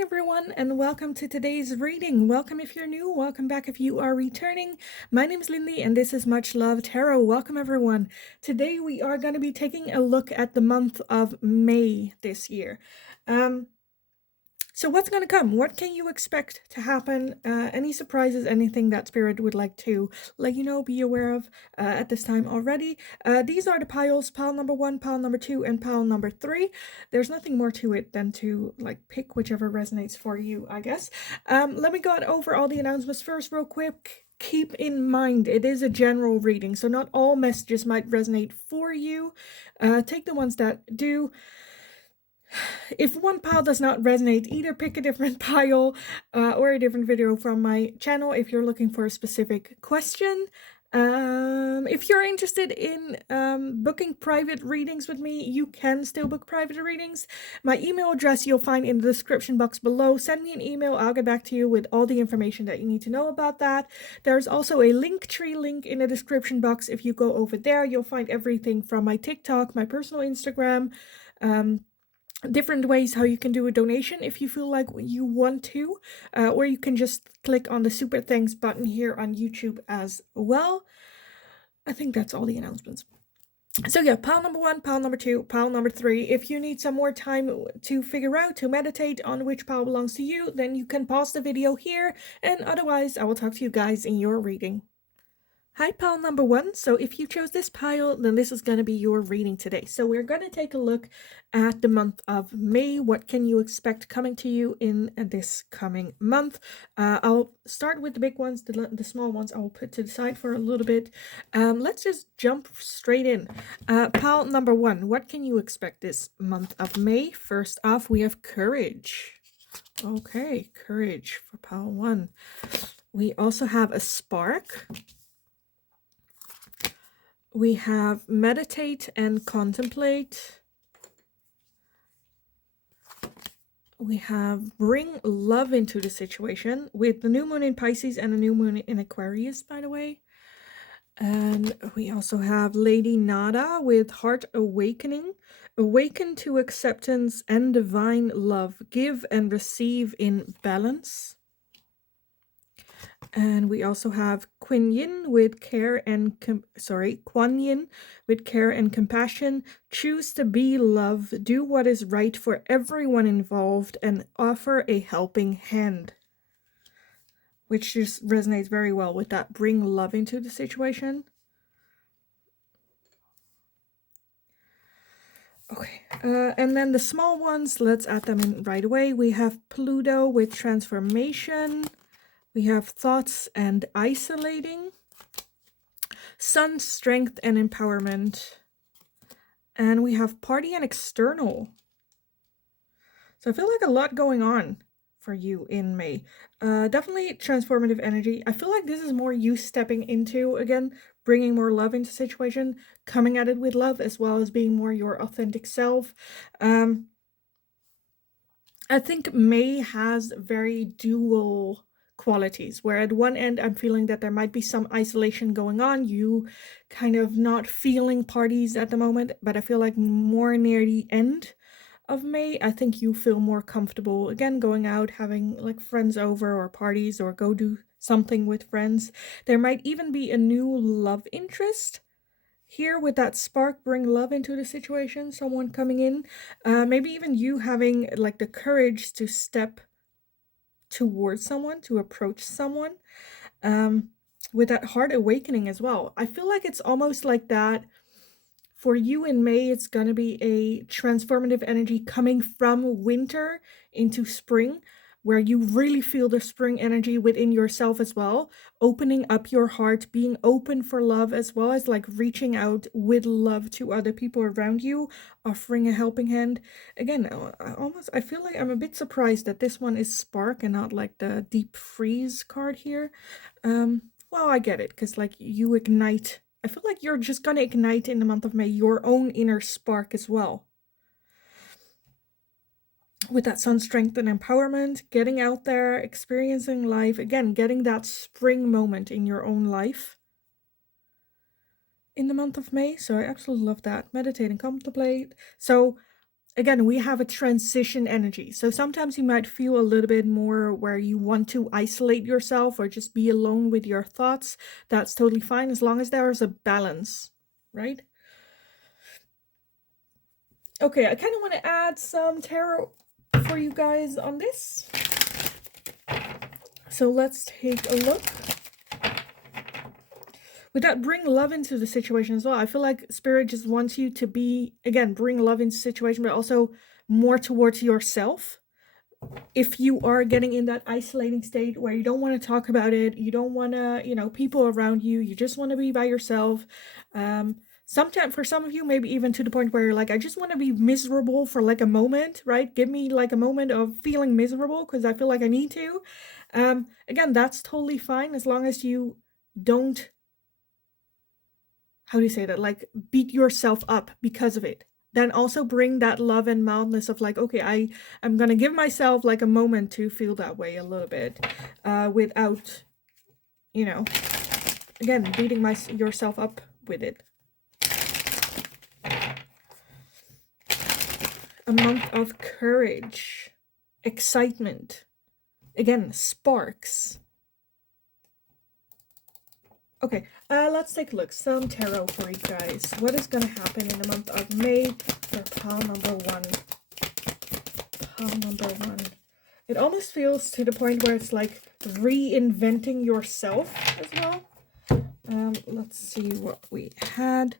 Hi everyone, and welcome to today's reading. Welcome if you're new, welcome back if you are returning. My name is Lindy and this is Much Love Tarot. Welcome everyone. Today we are going to be taking a look at the month of May this year. So what's going to come? What can you expect to happen? Any surprises, anything that Spirit would like to let you know, be aware of at this time already? These are the piles, pile number 1, pile number 2, and pile number 3. There's nothing more to it than to pick whichever resonates for you, I guess. Let me go over all the announcements first real quick. Keep in mind, it is a general reading, so not all messages might resonate for you. Take the ones that do. If one pile does not resonate, either pick a different pile or a different video from my channel if you're looking for a specific question. If you're interested in booking private readings with me, you can still book private readings. My email address you'll find in the description box below. Send me an email, I'll get back to you with all the information that you need to know about that. There's also a Linktree link in the description box. If you go over there, you'll find everything from my TikTok, my personal Instagram, different ways how you can do a donation if you feel like you want to, or you can just click on the super thanks button here on YouTube as well. I think that's all the announcements. So yeah, pile number 1, pile number 2, pile number 3. If you need some more time to figure out, to meditate on which pile belongs to you, then you can pause the video here, and otherwise I will talk to you guys in your reading. Hi, pile number 1. So if you chose this pile, then this is going to be your reading today. So we're going to take a look at the month of May. What can you expect coming to you in this coming month? I'll start with the big ones. The small ones I will put to the side for a little bit. Let's just jump straight in. Pile number 1. What can you expect this month of May? First off, we have courage. Okay, courage for pile 1. We also have a spark. We have meditate and contemplate. We have bring love into the situation with the new moon in Pisces and the new moon in Aquarius, by the way. And we also have Lady Nada with heart awakening. Awaken to acceptance and divine love. Give and receive in balance. And we also have Kuan Yin with care and Kuan Yin with care and compassion. Choose to be love, do what is right for everyone involved, and offer a helping hand. Which just resonates very well with that bring love into the situation. Okay, and then the small ones, let's add them in right away. We have Pluto with transformation. We have thoughts and isolating, sun, strength and empowerment, and we have party and external. So I feel like a lot going on for you in May. Definitely transformative energy. I feel like this is more you stepping into, again, bringing more love into situation, coming at it with love, as well as being more your authentic self. I think May has very dual qualities, where at one end I'm feeling that there might be some isolation going on, you kind of not feeling parties at the moment, but I feel like more near the end of May, I think you feel more comfortable again going out, having like friends over or parties, or go do something with friends. There might even be a new love interest here with that spark, bring love into the situation, someone coming in, maybe even you having like the courage to step towards someone, to approach someone, with that heart awakening as well. I feel like it's almost like that for you in May. It's gonna be a transformative energy coming from winter into spring, where you really feel the spring energy within yourself as well, opening up your heart, being open for love, as well as like reaching out with love to other people around you, offering a helping hand. Again, I feel like I'm a bit surprised that this one is spark and not like the deep freeze card here. Well, I get it, because like you ignite, I feel like you're just gonna ignite in the month of May your own inner spark as well. With that sun, strength and empowerment, getting out there, experiencing life, again, getting that spring moment in your own life in the month of May. So I absolutely love that. Meditate and contemplate. So again, we have a transition energy. So sometimes you might feel a little bit more where you want to isolate yourself or just be alone with your thoughts. That's totally fine as long as there is a balance, right? Okay, I kind of want to add some tarot for you guys on this. So let's take a look. With that, bring love into the situation as well. I feel like Spirit just wants you to be, again, bring love into the situation, but also more towards yourself. If you are getting in that isolating state where you don't want to talk about it, you don't want to, people around you, you just want to be by yourself. Sometimes for some of you, maybe even to the point where you're like, I just want to be miserable for like a moment, right? Give me like a moment of feeling miserable because I feel like I need to. Again, that's totally fine as long as you don't, how do you say that? Like beat yourself up because of it. Then also bring that love and mildness of like, okay, I'm gonna give myself like a moment to feel that way a little bit, without, again, beating yourself up with it. A month of courage, excitement, again, sparks. Okay, let's take a look. Some tarot for you guys. What is going to happen in the month of May for pile number one? Pile number one. It almost feels to the point where it's like reinventing yourself as well. Let's see what we had.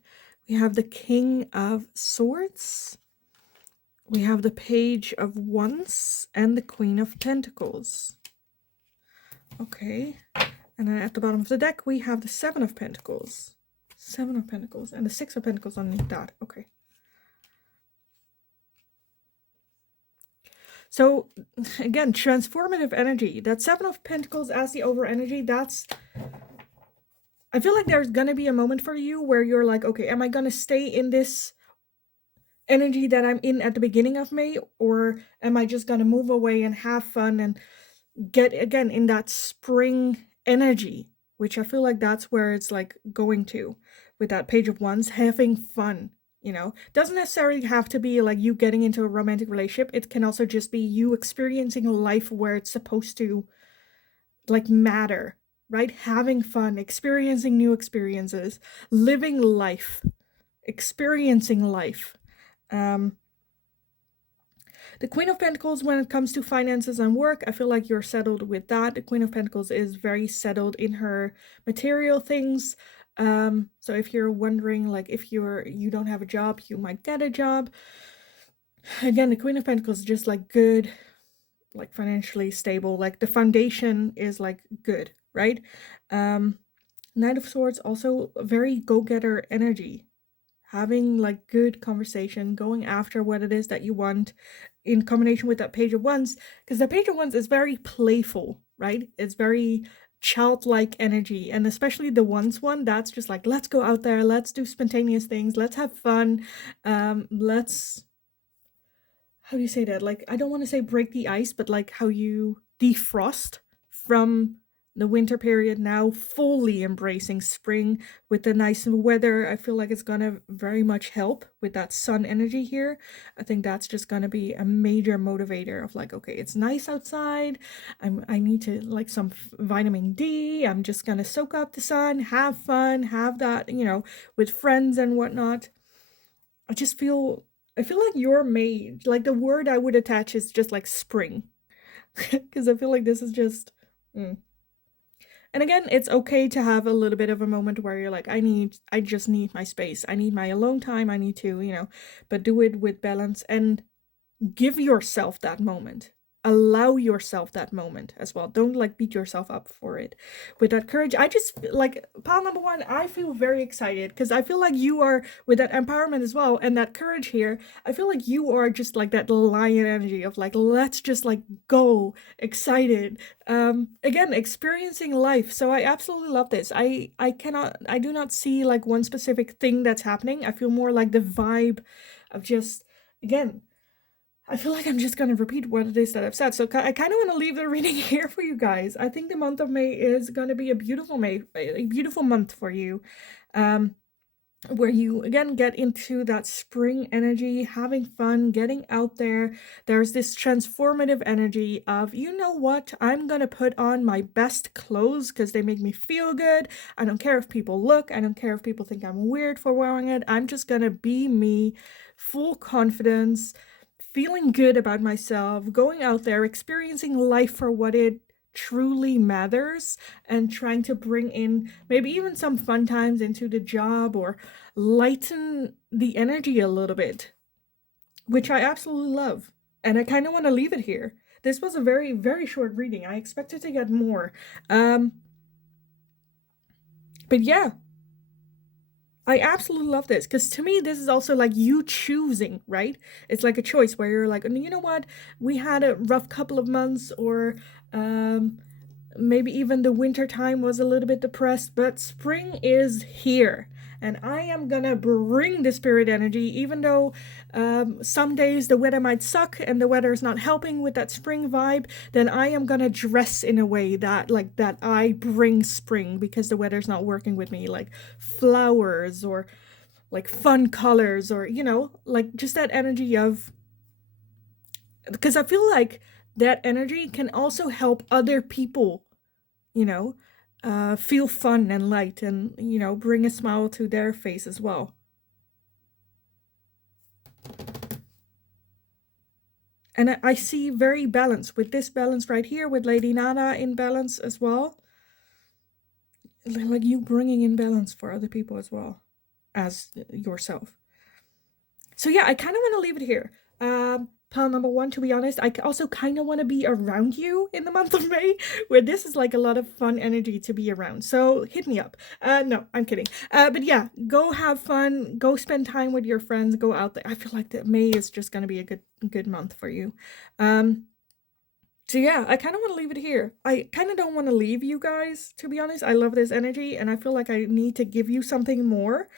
We have the King of Swords. We have the Page of Wands and the Queen of Pentacles. Okay. And then at the bottom of the deck, we have the Seven of Pentacles. Seven of Pentacles. And the Six of Pentacles underneath that. Okay. So, again, transformative energy. That Seven of Pentacles as the over energy, that's... I feel like there's going to be a moment for you where you're like, okay, am I going to stay in this energy that I'm in at the beginning of May? Or am I just going to move away and have fun and get, again, in that spring energy, which I feel like that's where it's like going to with that Page of Wands, having fun, doesn't necessarily have to be like you getting into a romantic relationship. It can also just be you experiencing a life where it's supposed to like matter, right? Having fun, experiencing new experiences, living life, experiencing life. The Queen of Pentacles, when it comes to finances and work, I feel like you're settled with that. The Queen of Pentacles is very settled in her material things. So if you're wondering, like, if you don't have a job, you might get a job. Again, the Queen of Pentacles is just like good, like financially stable. Like the foundation is like good, right? Knight of Swords, also very go-getter energy. Having like good conversation, going after what it is that you want, in combination with that Page of Wands, because the Page of Wands is very playful, right? It's very childlike energy, and especially the Wands one, that's just like, let's go out there, let's do spontaneous things, let's have fun, let's, how do you say that? Like, I don't want to say break the ice, but like how you defrost from the winter period, now fully embracing spring with the nice weather. I feel like it's gonna very much help with that sun energy here. I think that's just gonna be a major motivator of like, okay, it's nice outside, I need to like some vitamin D, I'm just gonna soak up the sun, have fun, have that, with friends and whatnot. I feel like you're made, like the word I would attach is just like spring, because I feel like this is just And again, it's okay to have a little bit of a moment where you're like, I just need my space. I need my alone time. I need to, but do it with balance and give yourself that moment. Allow yourself that moment as well. Don't like beat yourself up for it. With that courage, I just like pile number one, I feel very excited because I feel like you are with that empowerment as well and that courage here. I feel like you are just like that lion energy of like, let's just like go excited. Again, experiencing life. So I absolutely love this. I do not see like one specific thing that's happening. I feel more like the vibe of just, again, I feel like I'm just going to repeat what it is that I've said. So I kind of want to leave the reading here for you guys. I think the month of May is going to be a beautiful month for you. where you again get into that spring energy, having fun, getting out there. There's this transformative energy of, you know what, I'm gonna put on my best clothes because they make me feel good. I don't care if people look, I don't care if people think I'm weird for wearing it. I'm just gonna be me, full confidence, feeling good about myself, going out there, experiencing life for what it truly matters, and trying to bring in maybe even some fun times into the job or lighten the energy a little bit, which I absolutely love. And I kind of want to leave it here. This was a very, very short reading. I expected to get more. But yeah, I absolutely love this because to me, this is also like you choosing, right? It's like a choice where you're like, you know what? We had a rough couple of months, or maybe even the winter time was a little bit depressed, but spring is here. And I am gonna bring the spirit energy, even though some days the weather might suck and the weather is not helping with that spring vibe. Then I am gonna dress in a way that, like, that I bring spring because the weather's not working with me, like flowers or like fun colors, or like just that energy of, because I feel like that energy can also help other people, you know, feel fun and light, and, bring a smile to their face as well. And I see very balanced with this balance right here with Lady Nana in balance as well. Like you bringing in balance for other people as well as yourself. So yeah, I kind of want to leave it here. Pile number one, to be honest, I also kind of want to be around you in the month of May, where this is like a lot of fun energy to be around. So hit me up. No, I'm kidding. But yeah, go have fun. Go spend time with your friends. Go out there. I feel like that May is just going to be a good month for you. So yeah, I kind of want to leave it here. I kind of don't want to leave you guys, to be honest. I love this energy, and I feel like I need to give you something more.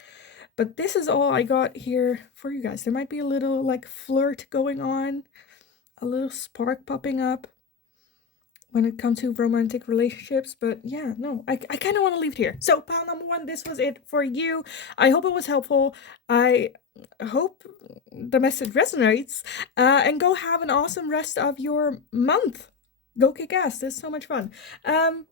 But this is all I got here for you guys. There might be a little like flirt going on, a little spark popping up when it comes to romantic relationships. But yeah, no, I kind of want to leave it here. So pile number one, this was it for you. I hope it was helpful. I hope the message resonates. And go have an awesome rest of your month. Go kick ass. This is so much fun.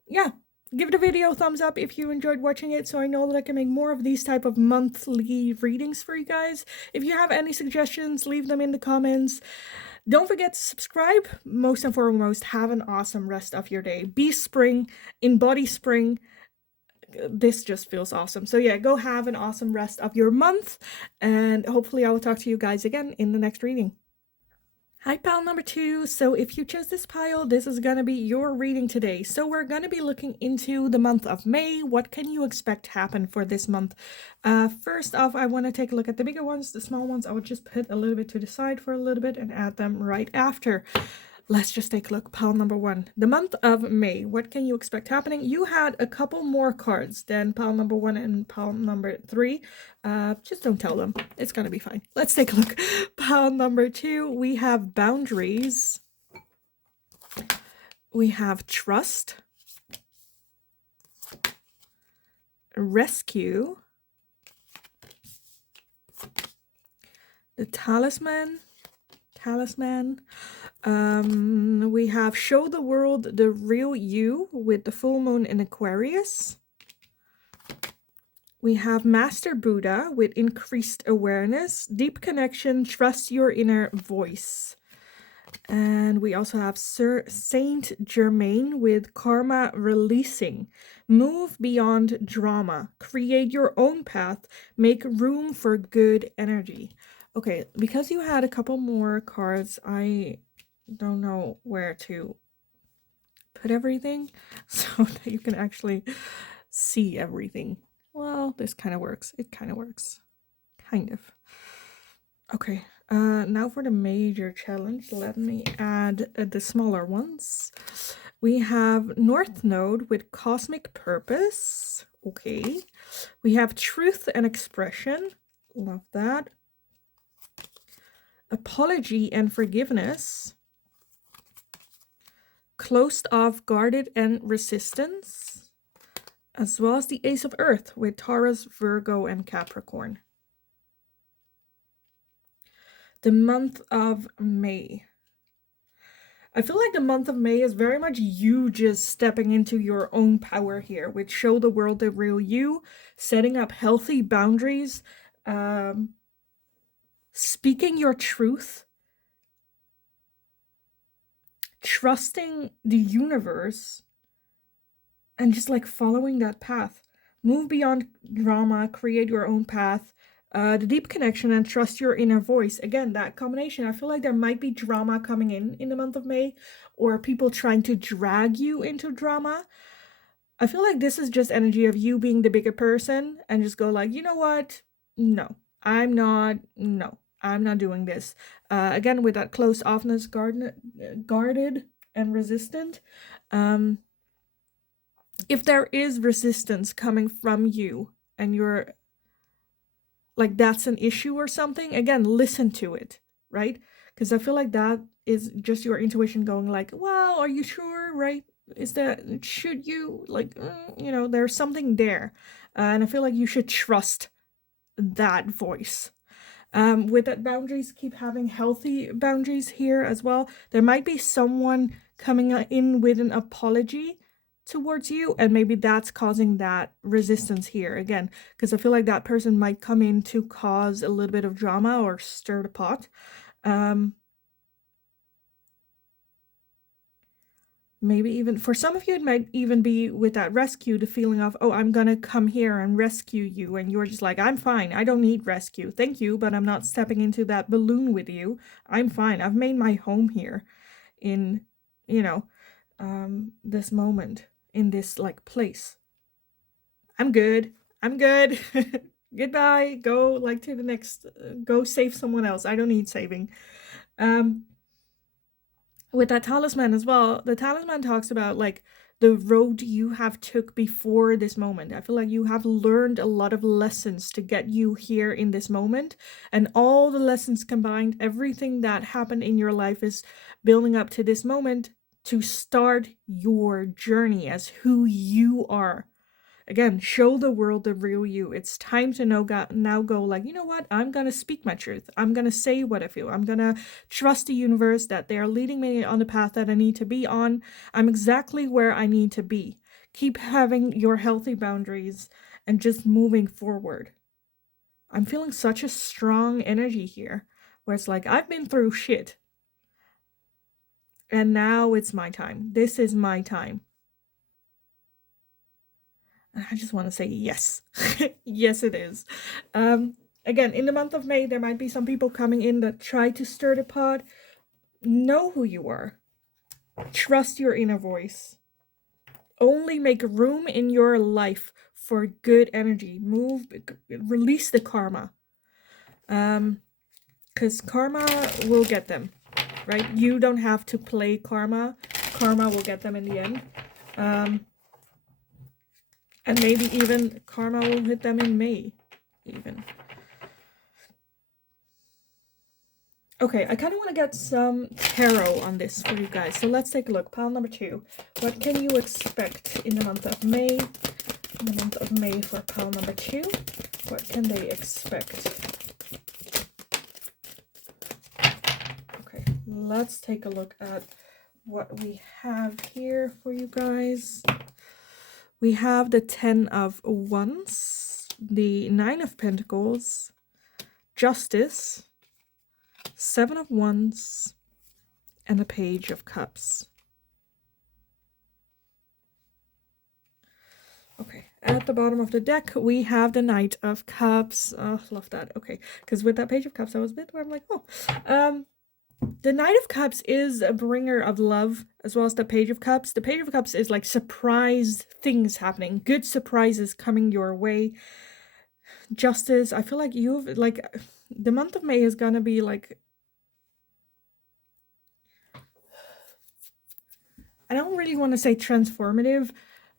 Yeah. Give the video a thumbs up if you enjoyed watching it, so I know that I can make more of these type of monthly readings for you guys. If you have any suggestions, leave them in the comments. Don't forget to subscribe. Most and foremost, have an awesome rest of your day. Be spring, embody spring. This just feels awesome. So yeah, go have an awesome rest of your month, and hopefully I will talk to you guys again in the next reading. Hi, pile number two. So if you chose this pile, this is going to be your reading today. So we're going to be looking into the month of May. What can you expect happen for this month? First off, I want to take a look at the bigger ones. The small ones, I would just put a little bit to the side for a little bit and add them right after. Let's just take a look. Pile number one. The month of May. What can you expect happening? You had a couple more cards than pile number one and pile number three. Just don't tell them. It's gonna be fine. Let's take a look. Pile number two. We have boundaries. We have trust. Rescue. The talisman. We have show the world the real you with the full moon in Aquarius. We have Master Buddha with increased awareness, deep connection, trust your inner voice. And we also have Sir Saint Germain with karma releasing. Move beyond drama. Create your own path. Make room for good energy. Okay, because you had a couple more cards, I don't know where to put everything so that you can actually see everything. Well, this kind of works. It kind of works. Kind of. Okay, now for the major challenge. Let me add the smaller ones. We have North Node with cosmic purpose. Okay. We have truth and expression. Love that. Apology and forgiveness. Closed off, guarded, and resistance. as well as the Ace of Earth with Taurus, Virgo, and Capricorn. The month of May. I feel like the month of May is very much you just stepping into your own power here, which show the world the real you, setting up healthy boundaries, speaking your truth, trusting the universe, and just like following that path. Move beyond drama, create your own path. The deep connection and trust your inner voice. Again, that combination. I feel like there might be drama coming in the month of May, or people trying to drag you into drama. I feel like this is just energy of you being the bigger person and just go like, you know what? No, I'm not doing this. Again, with that closed offness, guarded and resistant. If there is resistance coming from you and you're like, that's an issue or something, again, listen to it, right? Because I feel like that is just your intuition going like, well, are you sure, right? Is that, should you, like, you know, there's something there. And I feel like you should trust that voice. With that boundaries, keep having healthy boundaries here as well. There might be someone coming in with an apology towards you, and maybe that's causing that resistance here again, because I feel like that person might come in to cause a little bit of drama or stir the pot. Maybe even for some of you, it might even be with that rescue, the feeling of, oh, I'm gonna come here and rescue you, and you're just like, I'm fine, I don't need rescue, thank you, but I'm not stepping into that balloon with you. I'm fine, I've made my home here in, you know, this moment, in this like place. I'm good. Goodbye. Go like to the next, go save someone else. I don't need saving. With that talisman as well, the talisman talks about like the road you have took before this moment. I feel like you have learned a lot of lessons to get you here in this moment, and all the lessons combined, everything that happened in your life is building up to this moment to start your journey as who you are. Again, show the world the real you. It's time to now go like, you know what? I'm going to speak my truth. I'm going to say what I feel. I'm going to trust the universe that they are leading me on the path that I need to be on. I'm exactly where I need to be. Keep having your healthy boundaries and just moving forward. I'm feeling such a strong energy here where it's like, I've been through shit. And now it's my time. This is my time. I just want to say yes. Yes, it is. Again, in the month of May, there might be some people coming in that try to stir the pot. Know who you are. Trust your inner voice. Only make room in your life for good energy. Release the karma. Because karma will get them, right? You don't have to play karma. Karma will get them in the end. And maybe even karma will hit them in May, even. Okay, I kind of want to get some tarot on this for you guys. So let's take a look. Pile number 2. What can you expect in the month of May? In the month of May for pile number 2. What can they expect? Okay, let's take a look at what we have here for you guys. We have the 10 of Wands, the 9 of Pentacles, Justice, 7 of Wands, and the Page of Cups. Okay, at the bottom of the deck, we have the Knight of Cups. Oh, love that. Okay, because with that Page of Cups, I was a bit where I'm like, oh. The Knight of Cups is a bringer of love, as well as the Page of Cups. The Page of Cups is like surprise things happening, good surprises coming your way. Justice, I feel like you've, like, the month of May is gonna be like, I don't really want to say transformative,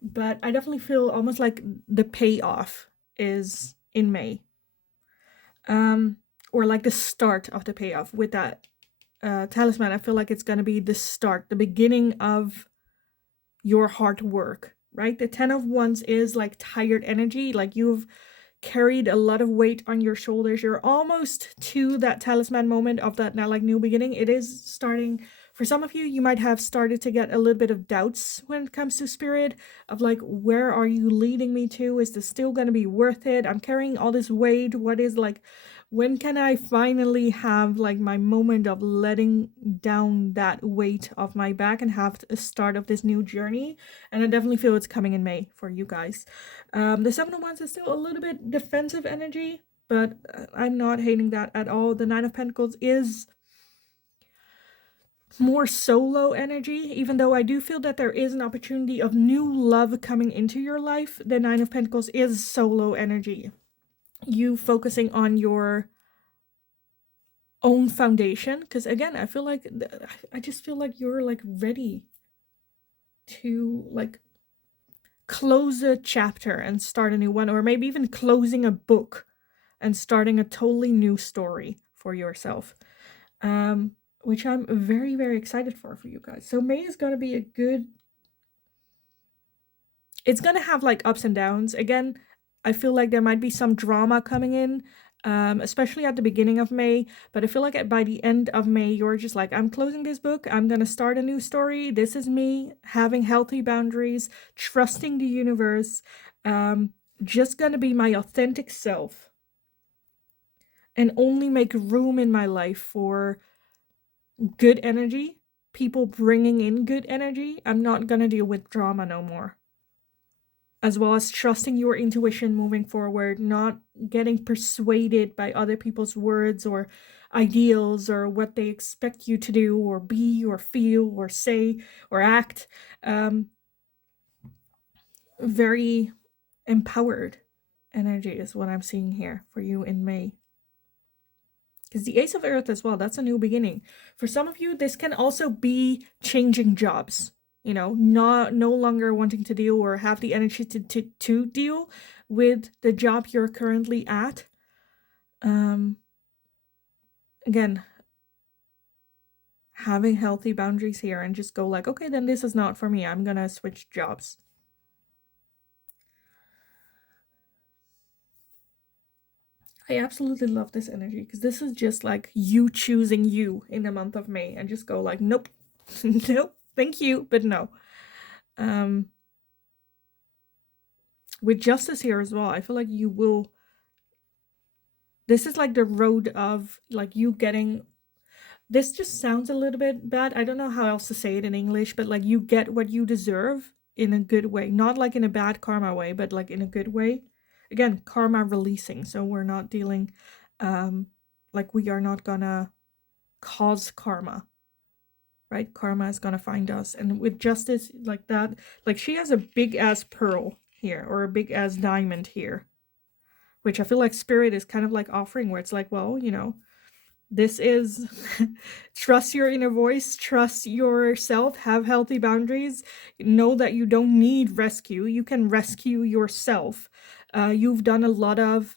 but I definitely feel almost like the payoff is in May. Or like the start of the payoff with that talisman. I feel like it's going to be the start, the beginning of your hard work right? The 10 of Wands is like tired energy, like you've carried a lot of weight on your shoulders. You're almost to that talisman moment of that now like new beginning. It is starting. For some of you, you might have started to get a little bit of doubts when it comes to spirit, of like, where are you leading me to? Is this still going to be worth it? I'm carrying all this weight. What is like, when can I finally have like my moment of letting down that weight off my back and have a start of this new journey? And I definitely feel it's coming in May for you guys. The Seven of Wands is still a little bit defensive energy, but I'm not hating that at all. The Nine of Pentacles is more solo energy, even though I do feel that there is an opportunity of new love coming into your life. The Nine of Pentacles is solo energy. You focusing on your own foundation, because again, I feel like I just feel like you're like ready to like close a chapter and start a new one, or maybe even closing a book and starting a totally new story for yourself, which I'm very, very excited for you guys. So May is going to be a good, it's going to have like ups and downs. Again, I feel like there might be some drama coming in, especially at the beginning of May, but I feel like by the end of May, you're just like, I'm closing this book, I'm going to start a new story. This is me having healthy boundaries, trusting the universe, just going to be my authentic self, and only make room in my life for good energy, people bringing in good energy. I'm not going to deal with drama no more. As well as trusting your intuition moving forward, not getting persuaded by other people's words or ideals or what they expect you to do or be or feel or say or act. Very empowered energy is what I'm seeing here for you in May. Because the Ace of Earth as well, that's a new beginning. For some of you, this can also be changing jobs. You know, no longer wanting to deal or have the energy to deal with the job you're currently at. Again, having healthy boundaries here and just go like, okay, then this is not for me. I'm gonna switch jobs. I absolutely love this energy, because this is just like you choosing you in the month of May and just go like, nope, nope, thank you, but no. With justice here as well, I feel like you will, this is like the road of like you getting, this just sounds a little bit bad. I don't know how else to say it in English, but like you get what you deserve in a good way. Not like in a bad karma way, but like in a good way. Again, karma releasing. So we're not dealing, like we are not gonna cause karma, right? Karma is gonna find us. And with justice like that, like she has a big ass pearl here or a big ass diamond here, which I feel like spirit is kind of like offering, where it's like, well, you know, this is trust your inner voice, trust yourself, have healthy boundaries, know that you don't need rescue, you can rescue yourself. You've done a lot of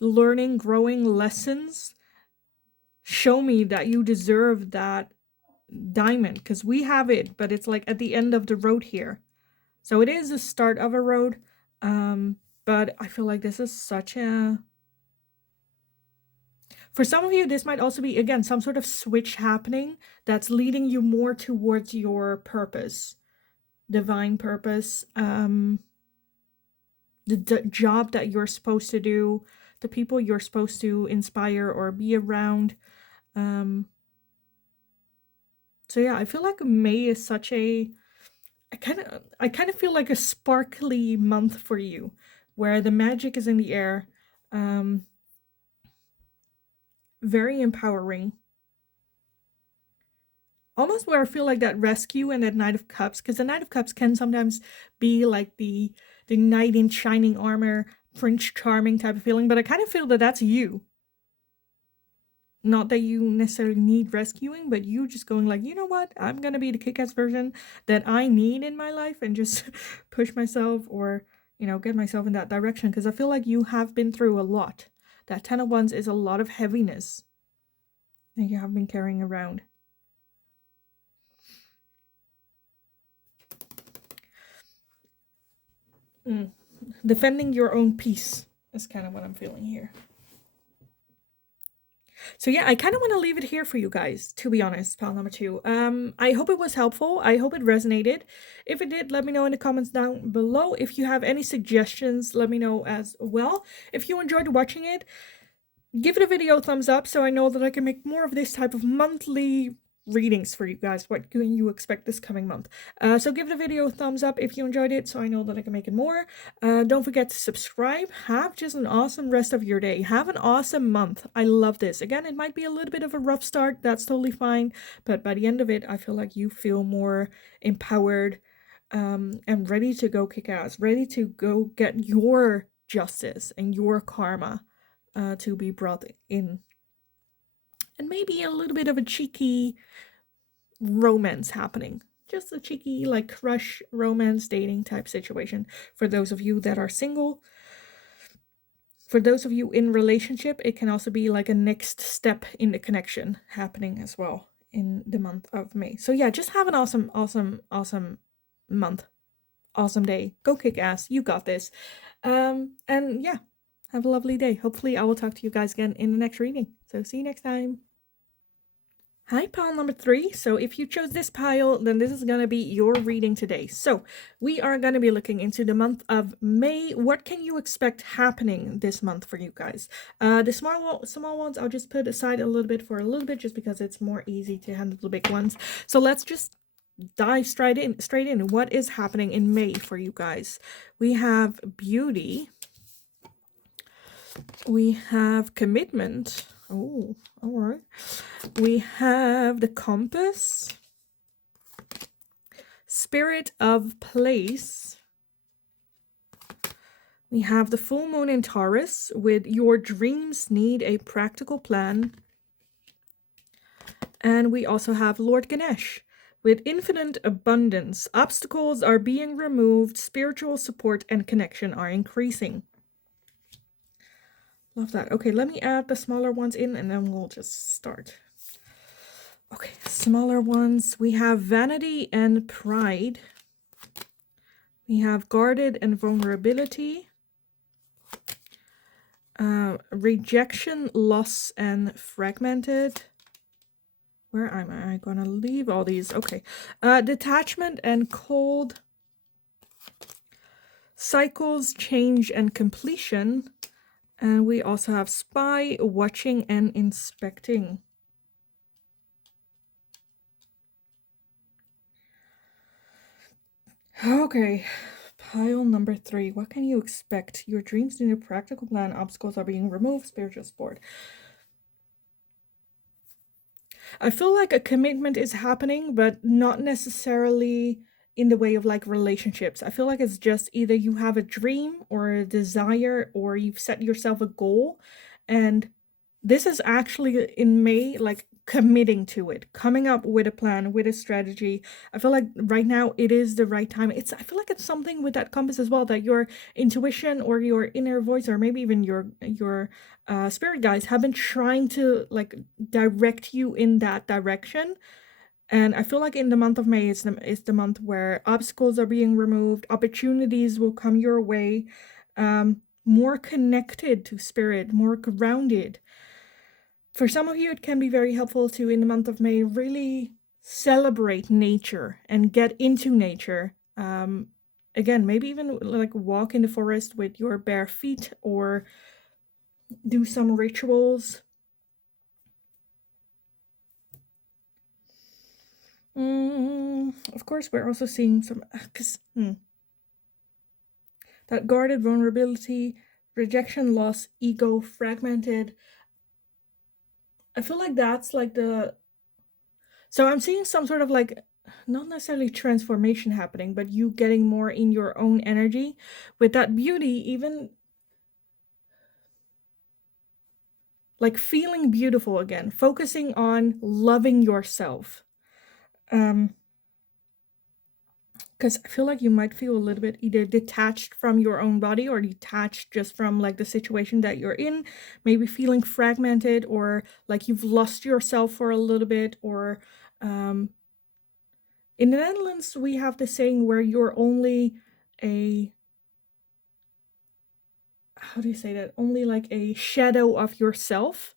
learning, growing lessons. Show me that you deserve that diamond, because we have it, but it's like at the end of the road here. So it is the start of a road, but I feel like this is such a, for some of you, this might also be, again, some sort of switch happening that's leading you more towards your purpose, divine purpose, the job that you're supposed to do, the people you're supposed to inspire or be around. So yeah, I feel like May is such a, I kind of feel like a sparkly month for you, where the magic is in the air. Very empowering. Almost where I feel like that rescue and that Knight of Cups, because the Knight of Cups can sometimes be like the knight in shining armor, Prince Charming type of feeling, but I kind of feel that that's you. Not that you necessarily need rescuing, but you just going like, you know what, I'm gonna be the kick-ass version that I need in my life and just push myself, or, you know, get myself in that direction, because I feel like you have been through a lot. That 10 of Wands is a lot of heaviness that you have been carrying around. defending your own peace is kind of what I'm feeling here. So yeah, I kind of want to leave it here for you guys, to be honest, pile number 2. I hope it was helpful. I hope it resonated. If it did, let me know in the comments down below. If you have any suggestions, let me know as well. If you enjoyed watching it, give the video a thumbs up so I know that I can make more of this type of monthly readings for you guys. What can you expect this coming month? So give the video a thumbs up if you enjoyed it so I know that I can make it more. Don't forget to subscribe. Have just an awesome rest of your day. Have an awesome month. I love this. Again, it might be a little bit of a rough start. That's totally fine. But by the end of it, I feel like you feel more empowered and ready to go kick ass. Ready to go get your justice and your karma to be brought in. And maybe a little bit of a cheeky romance happening. Just a cheeky, like, crush, romance, dating type situation for those of you that are single. For those of you in relationship, it can also be like a next step in the connection happening as well in the month of May. So yeah, just have an awesome, awesome, awesome month. Awesome day. Go kick ass. You got this. And yeah, have a lovely day. Hopefully I will talk to you guys again in the next reading. So see you next time. Hi, pile number 3. So if you chose this pile, then this is going to be your reading today. So we are going to be looking into the month of May. What can you expect happening this month for you guys? The small ones I'll just put aside a little bit for a little bit just because it's more easy to handle the big ones. So let's just dive straight in. What is happening in May for you guys? We have beauty. We have commitment. Oh, all right. We have the compass, spirit of place. We have the full moon in Taurus with your dreams need a practical plan. And we also have Lord Ganesh with infinite abundance. Obstacles are being removed. Spiritual support and connection are increasing. Love that. Okay, let me add the smaller ones in and then we'll just start. Okay, smaller ones. We have vanity and pride. We have guarded and vulnerability. Rejection, loss, and fragmented. Where am I gonna leave all these? Okay. Detachment and cold. Cycles, change, and completion. And we also have spy, watching, and inspecting. Okay, pile number 3. What can you expect? Your dreams need a practical plan. Obstacles are being removed. Spiritual support. I feel like a commitment is happening, but not necessarily in the way of like relationships. I feel like it's just either you have a dream or a desire or you've set yourself a goal, and this is actually in May, like committing to it, coming up with a plan, with a strategy. I feel like right now it is the right time. I feel like it's something with that compass as well, that your intuition or your inner voice or maybe even your spirit guides have been trying to like direct you in that direction. And I feel like in the month of May is the month where obstacles are being removed, opportunities will come your way, more connected to spirit, more grounded. For some of you, it can be very helpful to, in the month of May, really celebrate nature and get into nature. Again, maybe even like walk in the forest with your bare feet or do some rituals. Of course, we're also seeing some that guarded vulnerability, rejection, loss, ego, fragmented. I feel like that's like so I'm seeing some sort of like, not necessarily transformation happening, but you getting more in your own energy with that beauty, even like feeling beautiful again, focusing on loving yourself. Because I feel like you might feel a little bit either detached from your own body or detached just from like the situation that you're in, maybe feeling fragmented or like you've lost yourself for a little bit. Or in the Netherlands, we have the saying where you're only a how do you say that? Only like a shadow of yourself.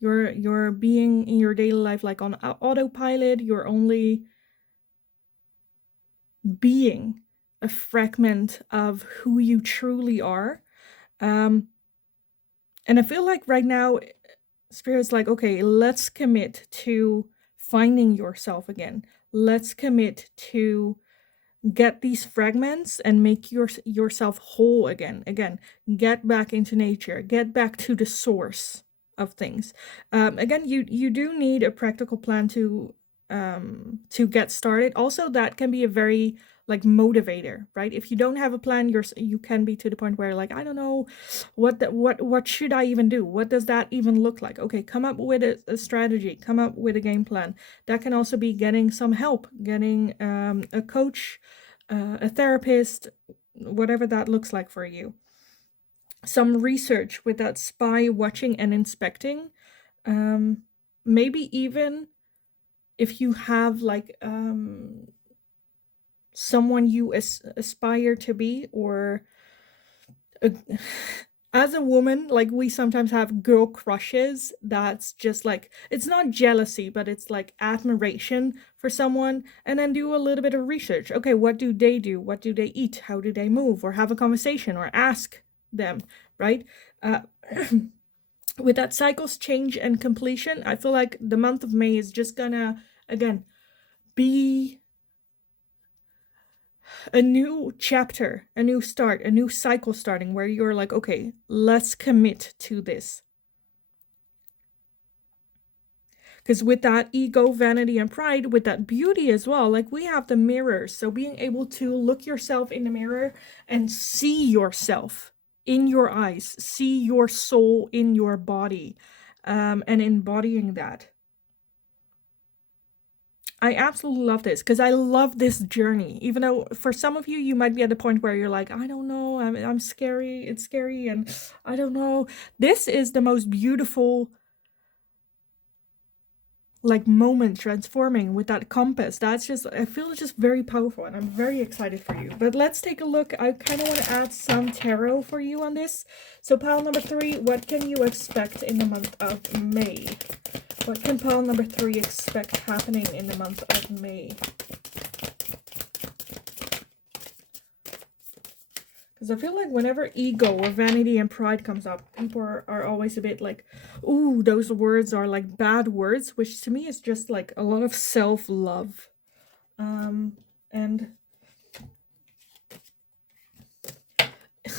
You're being in your daily life like on autopilot. You're only being a fragment of who you truly are. And I feel like right now, Spirit's like, okay, let's commit to finding yourself again. Let's commit to get these fragments and make yourself whole again. Again, get back into nature, get back to the source of things. Again, you do need a practical plan to get started. Also, that can be a very like motivator, right? If you don't have a plan, you can be to the point where like, I don't know what should I even do? What does that even look like? Okay, come up with a strategy, come up with a game plan. That can also be getting some help, getting a coach, a therapist, whatever that looks like for you. Some research with that spy watching and inspecting. Maybe even if you have like someone you aspire to be, or as a woman, like we sometimes have girl crushes that's just like, it's not jealousy, but it's like admiration for someone, and then do a little bit of research. Okay, what do they do? What do they eat? How do they move? Or have a conversation or ask them, right? With that cycles change and completion, I feel like the month of May is just gonna, again, be a new chapter, a new start, a new cycle starting, where you're like, okay, let's commit to this. Because with that ego, vanity, and pride, with that beauty as well, like we have the mirrors. So being able to look yourself in the mirror and see yourself in your eyes, see your soul in your body, and embodying that. I absolutely love this because I love this journey. Even though for some of you, you might be at the point where you're like, I don't know, I'm scary, it's scary, and I don't know. This is the most beautiful like moment transforming with that compass. That's just, I feel it's just very powerful, and I'm very excited for you. But let's take a look. I kind of want to add some tarot for you on this. So pile number 3, what can you expect in the month of May? What can pile number 3 expect happening in the month of May? Because I feel like whenever ego or vanity and pride comes up, people are always a bit like, ooh, those words are like bad words, which to me is just like a lot of self-love. And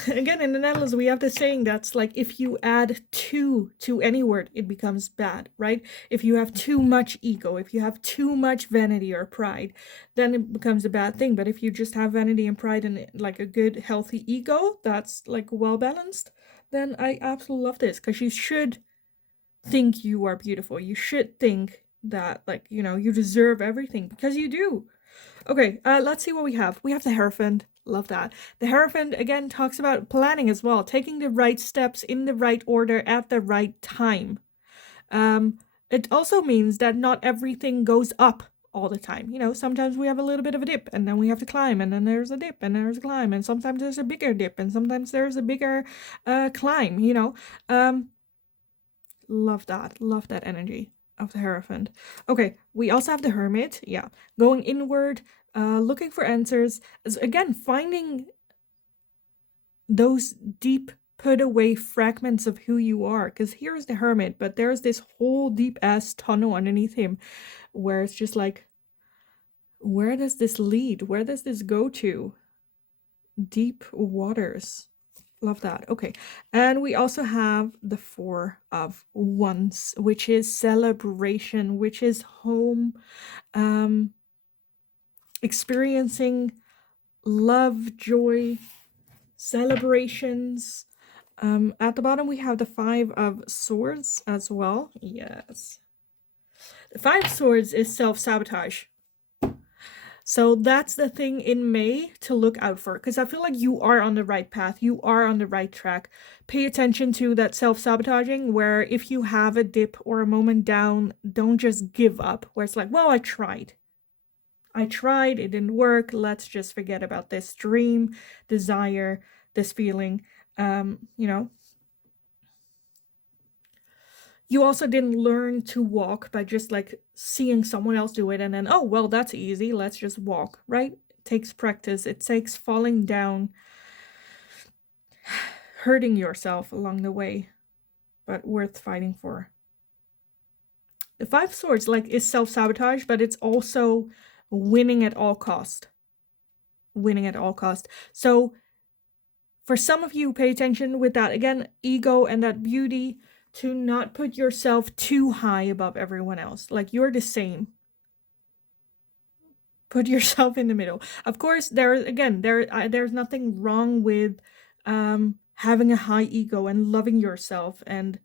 again, in the Netherlands, we have this saying that's like, if you add "to" any word, it becomes bad, right? If you have too much ego, if you have too much vanity or pride, then it becomes a bad thing. But if you just have vanity and pride and like a good, healthy ego that's like well balanced, then I absolutely love this, because you should think you are beautiful. You should think that, like, you know, you deserve everything, because you do. Okay, let's see what we have. We have the Hierophant. Love that. The Hierophant, again, talks about planning as well. Taking the right steps in the right order at the right time. It also means that not everything goes up all the time. You know, sometimes we have a little bit of a dip, and then we have to climb, and then there's a dip, and there's a climb, and sometimes there's a bigger dip, and sometimes there's a bigger climb, you know. Love that. Love that energy of the Hierophant. Okay, we also have the Hermit. Yeah, going inward, looking for answers. Again, finding those deep put away fragments of who you are. Because here's the Hermit, but there's this whole deep ass tunnel underneath him, where it's just like, where does this lead? Where does this go to? Deep waters. Love that. Okay. And we also have the 4 of Wands, which is celebration, which is home, experiencing love, joy, celebrations. At the bottom, we have the 5 of Swords as well. Yes. The 5 of Swords is self-sabotage. So that's the thing in May to look out for, because I feel like you are on the right path. You are on the right track. Pay attention to that self-sabotaging, where if you have a dip or a moment down, don't just give up, where it's like, well, I tried, it didn't work. Let's just forget about this dream, desire, this feeling. You know, you also didn't learn to walk by just like seeing someone else do it and then, oh, well, that's easy. Let's just walk, right? It takes practice. It takes falling down, hurting yourself along the way, but worth fighting for. The Five Swords, like, is self-sabotage, but it's also winning at all cost. Winning at all cost. So for some of you, pay attention with that. Again, ego and that beauty, to not put yourself too high above everyone else. Like, you're the same. Put yourself in the middle. Of course, there's nothing wrong with having a high ego and loving yourself and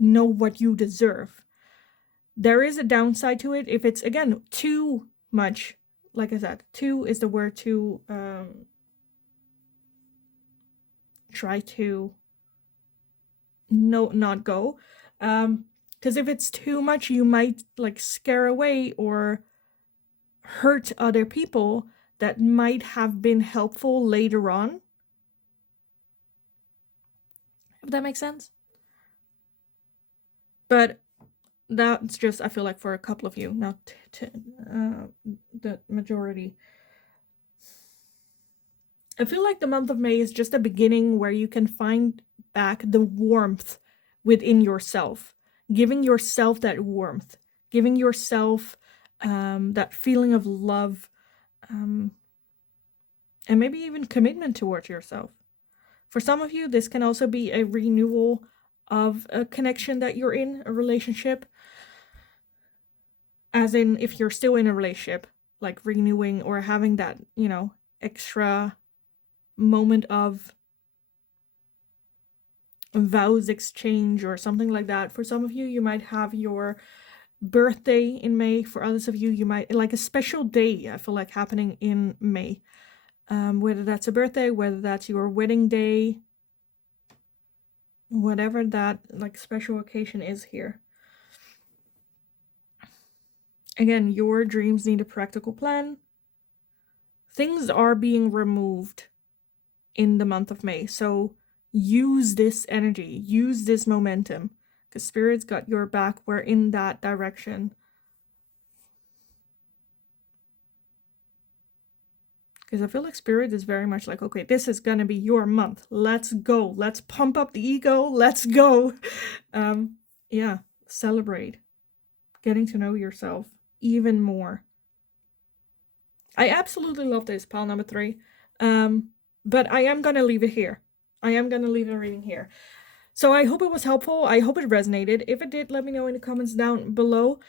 know what you deserve. There is a downside to it if it's, again, too much. Like I said, too is the word to try to not go. Because if it's too much, you might like scare away or hurt other people that might have been helpful later on. If that makes sense. But that's just, I feel like, for a couple of you, not the majority. I feel like the month of May is just a beginning where you can find back the warmth within yourself, giving yourself that warmth, giving yourself that feeling of love, and maybe even commitment towards yourself. For some of you, this can also be a renewal of a connection that you're in, a relationship. As in, if you're still in a relationship, like renewing or having that, you know, extra moment of vows exchange or something like that. For some of you, you might have your birthday in May. For others of you, you might like a special day, I feel like, happening in May. Whether that's a birthday, whether that's your wedding day, whatever that like special occasion is here. Again, your dreams need a practical plan. Things are being removed in the month of May, so use this energy, use this momentum, because Spirit's got your back. We're in that direction. Because I feel like Spirit is very much like, okay, this is gonna be your month. Let's go. Let's pump up the ego. Let's go. Yeah, celebrate getting to know yourself even more. I absolutely love this, pile number 3. But I am gonna leave it here. I am gonna leave the reading here. So I hope it was helpful. I hope it resonated. If it did, let me know in the comments down below.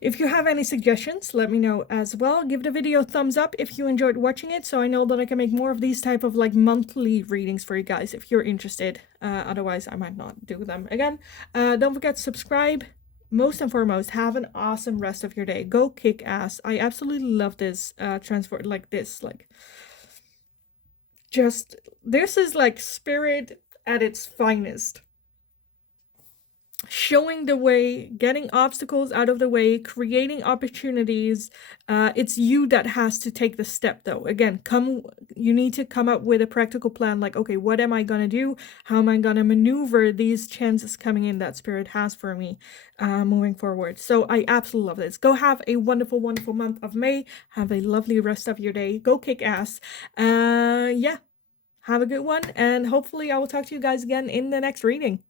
If you have any suggestions, let me know as well. Give the video a thumbs up if you enjoyed watching it, so I know that I can make more of these type of like monthly readings for you guys if you're interested. Otherwise, I might not do them again. Don't forget to subscribe. Most and foremost, have an awesome rest of your day. Go kick ass. I absolutely love this transfer, like this, like, just, this is like Spirit at its finest. Showing the way, getting obstacles out of the way, creating opportunities. It's you that has to take the step, though. Again, you need to come up with a practical plan, like, okay, what am I gonna do? How am I gonna maneuver these chances coming in that Spirit has for me moving forward? So I absolutely love this. Go have a wonderful, wonderful month of May. Have a lovely rest of your day. Go kick ass. Yeah, have a good one, and hopefully I will talk to you guys again in the next reading.